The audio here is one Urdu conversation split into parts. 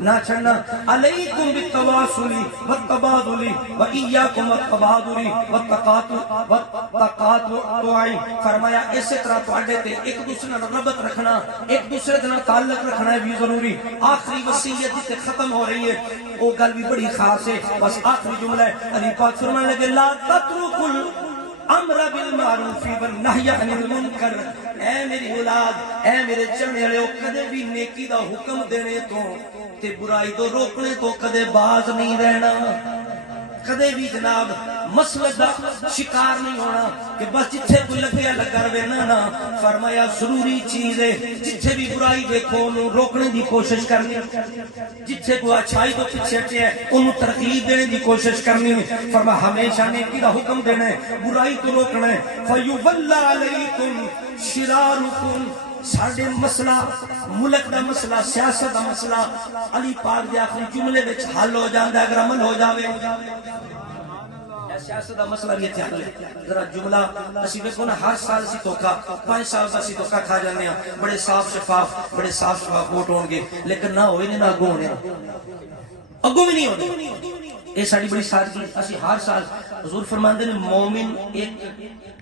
نہ چھڑنا علیکم بالتواصل والتبادل وإياكم والتبادل والتقاطع فرمایا اسی طرح تواڈے تے ایک دوسرے نال ربط رکھنا ایک دوسرے نال تعلق رکھنا ہے بھی ضروری آخری وصیت تے ختم ہو رہی ہے وہ گل بھی بڑی خاص ہے بس آخری جملہ ہے علی پاک فرمانے لگے لا تترکوا الامر بالمعروف والنهي عن المنکر اے میری اولاد اے میرے چڑھنے والے کدے بھی نیکی دا حکم دینے تو تے برائی تو روکنے تو کدے باز نہیں رہنا کدے بھی جناب مسلک دا شکار نہیں ہونا کہ بس جتھے کوئی لگیا لگا رہے نا فرمایا ضروری چیز ہے جتھے بھی برائی دیکھو انہوں روکنے دی کوشش کرنی جتھے کوئی اچھائی تو پیچھے ہٹے ہے انہوں ترغیب دینے دی کوشش کرنی فرمایا ہمیشہ نیکی دا حکم دینا ہے برائی تو روکنا ہے فَيُوَلَّ عَلَيْكُمْ شِرَارُكُمْ ساڑھے مسئلہ ملک دا مسئلہ سیاست دا مسئلہ علی پاک دے آخری جملے وچ حل ہو جاندہ اگر عمل ہو جاوے سیاست دا مسئلہ بھی اتنے حل ہے ذرا جملہ اسی دیکھو نا ہر سال اسی توقع 5 سال اسی توقع کھا جانے ہیں بڑے صاف شفاف ووٹ ہون گے لیکن نہ ہوئے نہیں نہ اگوں ہونے اگوں بھی نہیں ہونے یہ ساری بڑی سادگی اسی ہر سال حضور فرماندے نے مومن ایک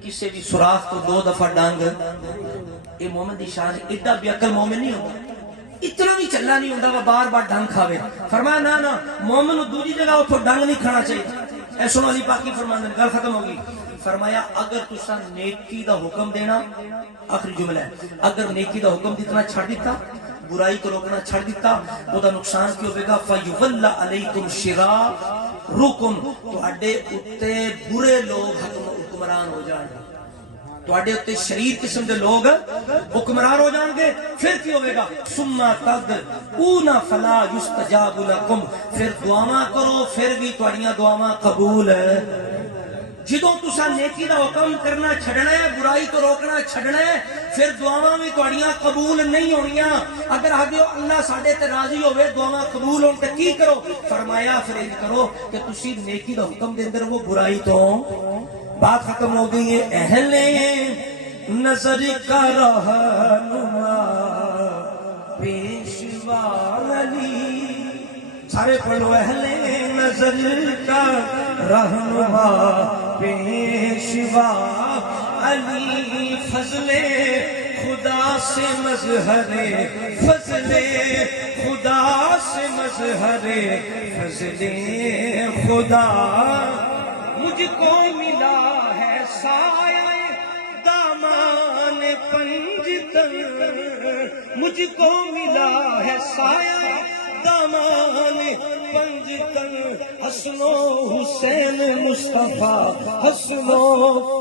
کسی بھی سوراخ کو 2 دفعہ ڈانگ یہ مومن دی شان ہے ایڈا بھی عقل مومن نہیں ہوتا اتنا بھی چلنا نہیں ہوتا وہ بار بار ڈنگ کھاوے فرمایا نہ مومن دوسری جگہ اتھوں ڈنگ نہیں کھانا چاہیے اے سنو علی پاک کی فرماندے گل ختم ہوگی فرمایا اگر تسا نیکی دا حکم دینا آخری جملہ ہے اگر نیکی دا حکم دینا چھڑ دیتا برائی کو روکنا چھڑ دیتا تو دا نقصان کیوں ہوئے گا فَيُوَلَّ عَلَيْكُمْ شِرَارُكُمْ تو اڈے اتے برے لوگ حکمران ہو جائیں تو اڈے اتے شریر قسم دے لوگ حکمران ہو جائیں گے پھر کی ہوئے گا ثُمَّ تَدْعُونَ فَلَا يُسْتَجَابُ لَكُمْ پھر دعاواں کرو پھر بھی تواڈیاں دعاواں قبول ہے جدوں تسا نیکی دا حکم کرنا چھڑنا ہے برائی تو روکنا چھڑنا ہے پھر دعاواں بھی تواڈیاں قبول نہیں ہونیاں اگر آگے اللہ ساڈے تے راضی ہوئے دعاواں قبول ہون تے کی کرو فرمایا پھر یہ کرو کہ تسی نیکی دا حکم دیندے رہو برائی تو بات ختم ہو گئی ہے اہل نظر کا رہنما پیشوا علی سارے پڑھو اہل نظر کا رہنما پیشوا علی فضل خدا سے مظہر فضل خدا سے مظہر فضل خدا مجھ کو ملا ہے سایہ دامان پنجتن مجھ کو ملا ہے سایہ دامان پنجتن حسن و حسین مصطفیٰ حسن و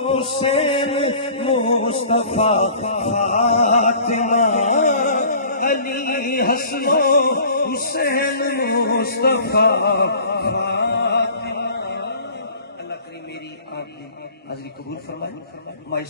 حسین مصطفیٰ فاطمہ علی حسن و حسین مصطفیٰ میری آپ کی حاضری قبول فرمائے